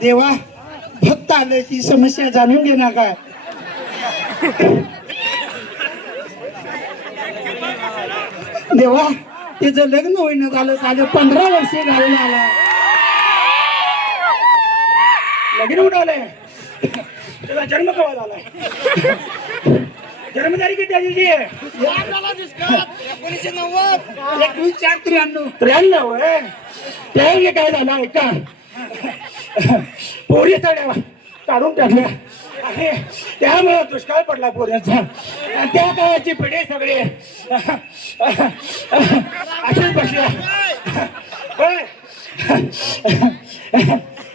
देवा भक्त आल्याची समस्या जाणून घेणार काय? देवा तिचं लग्न होईन झालं साधं पंधरा वर्ष घालून आला. लगीन उडालंय त्याचा जन्म केव्हा झाला? जन्मतारीख त्या नव्वद एकवीस चार त्र्याण्णव. त्र्याण्णव होय. त्यावेळी काय झालं? ऐका. पोरी चढ्या काढून टाकल्या. आणि त्यामुळे दुष्काळ पडला पोऱ्यांचा आणि त्या काळाची पिढी सगळे. अशीच बसल्या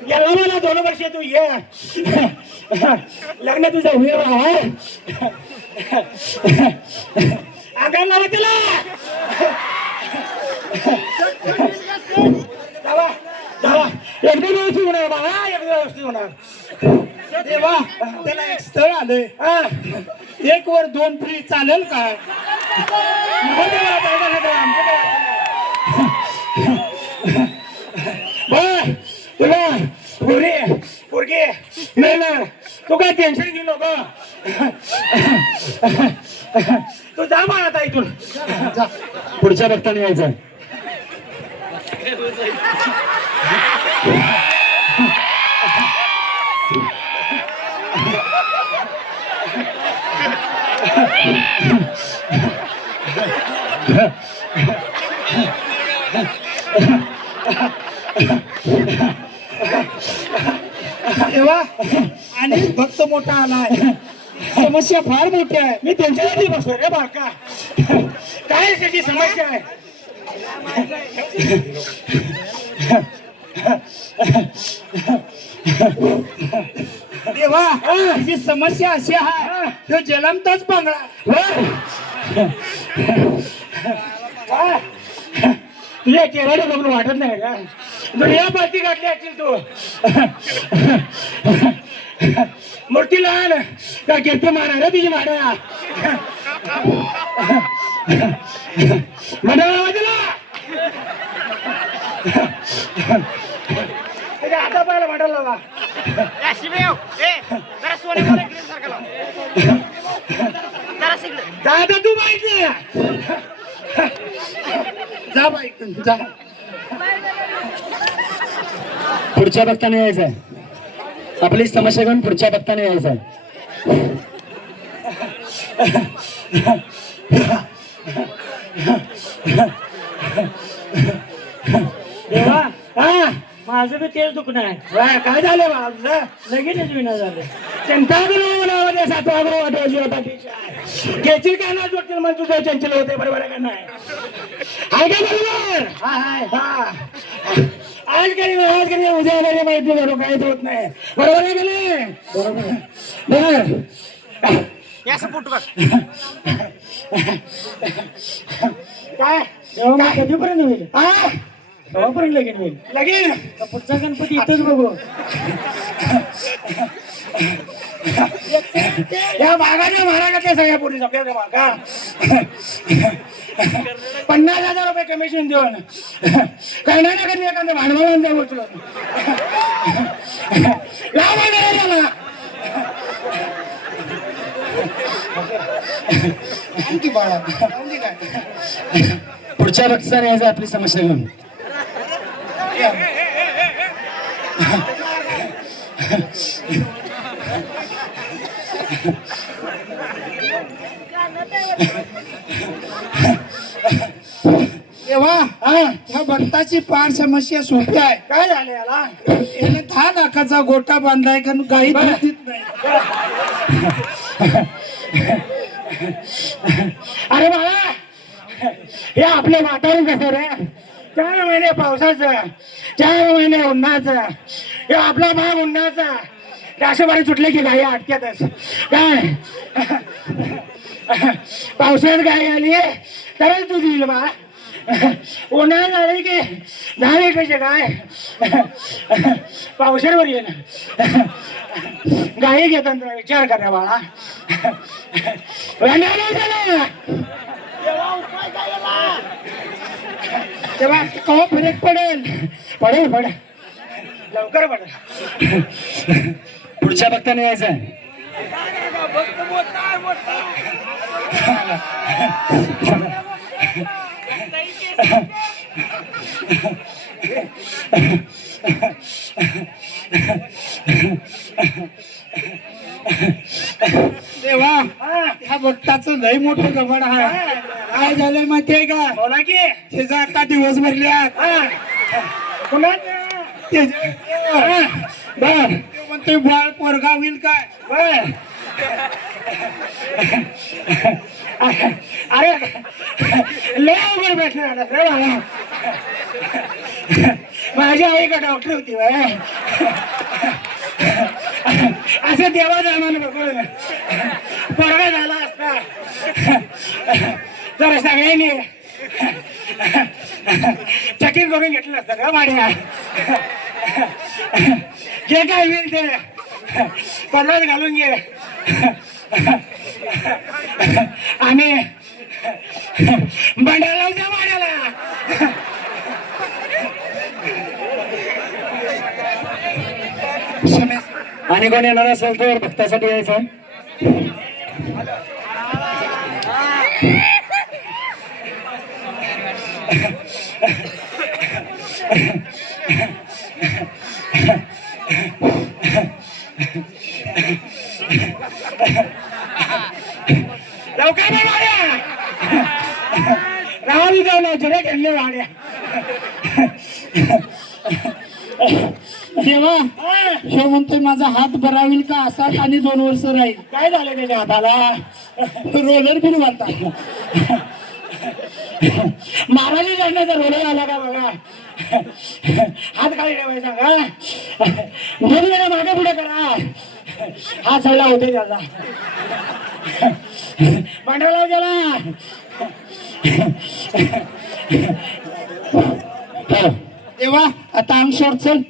या याला मला दोन वर्ष तू ये. लग्न तुझा होईल आहे आगार लावा तिला. जावा जावा. एकदा व्यवस्थित होणार बाबा एकदा व्यवस्थित होणार. देवा त्याला एक स्थळ आलंय. हा. एक वर दोन फ्री चालेल का? तुला पोरी पोरगी मिळणार तू काय टेन्शन घेऊ नको. तू जा मला आता इथून. जा. पुढच्या भक्ताने यायचं तेव्हा आणि भक्त मोठा आलाय. समस्या फार मोठी आहे. मी त्यांच्यासाठी बसलो रे बाका काय त्याची समस्या आहे? देवा त्याची समस्या अशी आहे. तो जलमताच काय? तुझ्या चेहऱ्याला बघून वाटत नाही का? दुनिया पालती घातली असेल तू. मूर्ती लहान. का कीर्ती मारा रे तुझी मारा मंडळ वाजला त्याच्या हाता पाहायला मंडळ लावा ए, शिवदेव, ए, जरा सोने मोरे इकडे सारखा लाव. जरा शिकलं. दादा तू माहिती जा बाई जा. पुढच्या भक्ताने यायचं आपली समस्या घेऊन पुढच्या भक्ताने यायचं देवा हा. माझं बी तेच दुखणं आहे. काय झालं माझं लगेच विना झालं. चिंता करू नावाने सातवा ग्रह वाटवायची होता. घ्यायची काय ना जोडतील मग तुझं चंचल होते बरोबर आहे का नाही आहे का बरोबर हा हाय हा आज करी आज करी उद्या करी माहिती करू काहीच होत नाही बरोबर आहे का नाही बरोबर हे. काय कधीपर्यंत होईल हा तेव्हापर्यंत लगीन होईल लगीन पुढचा गणपती इथंच बघू या भागाच्या महाराजाच्या सगळ्या पोटी सगळ्या भागा पन्नास हजार रुपये कमिशन देऊन. कर्नाटकात एखाद्या भांडवलांचा उचलो लावा नाही पुढच्या भक्ताने यायचं आपली समस्या घेऊन. तेव्हा हा ह्या भक्ताची फार समस्या सोपी आहे. काय झालं याला? याने दहा लाखाचा गोटा बांधलाय कारण गाई दूध देत नाही. अरे बाळा हे आपलं वातावरण कसं रे? चार महिने पावसाचं चार महिने उन्हाचं हे आपला भाग उन्हाचा. राशेबारी सुटले की गाई अटक्यातच काय? पावसाळ्यात गाय आली? तरच दूध येईल बा उन्हाळ्यात झाले की दहा लिटरचे गाय पावसाळ्यावर येईल गाई घेताना विचार करा बाळा. तेव्हा कवा फरक पडेल? पडेल पडेल. लवकर पडेल. पुढच्या भक्ताने यायचं आहे. देवा ह्या भक्ताचं लय मोठं गबड आहे. काय झालंय माहितीये का? बोला की. त्याचा आता दिवस भरल्यात? ते बर. म्हणतोय बाळ पोरगा होईल काय? बर अरे लय अवघड भेटणार रे माझी आई का डॉक्टर होती बाय असं देवा जाणार बघून पोरगा झाला असता. जरा सगळ्यांनी चकिंग करून घेतलं असतं का भाड्या जे काय होईल ते? पदरात घालून घे. आणि बंडाला त्या द्या भाड्याला. आणि कोण येणार असेल तर भक्तासाठी यायचं? लवकर राहुल जाऊन जरा घेतले भाड्या देवा हे म्हणतोय माझा हात बरा होईल का असाच आणि दोन वर्ष राहील. काय झालं त्याच्या हाताला? रोलर बिल वाटता महाराजी लढण्याचा रोल आला का बघा? हात खाली ठेवायचा सांगा. दोन वेळा मागे पुढे करा. हात सगळा होते त्याचा. भांडवला गेला चला. देवा आता अंग सोड चल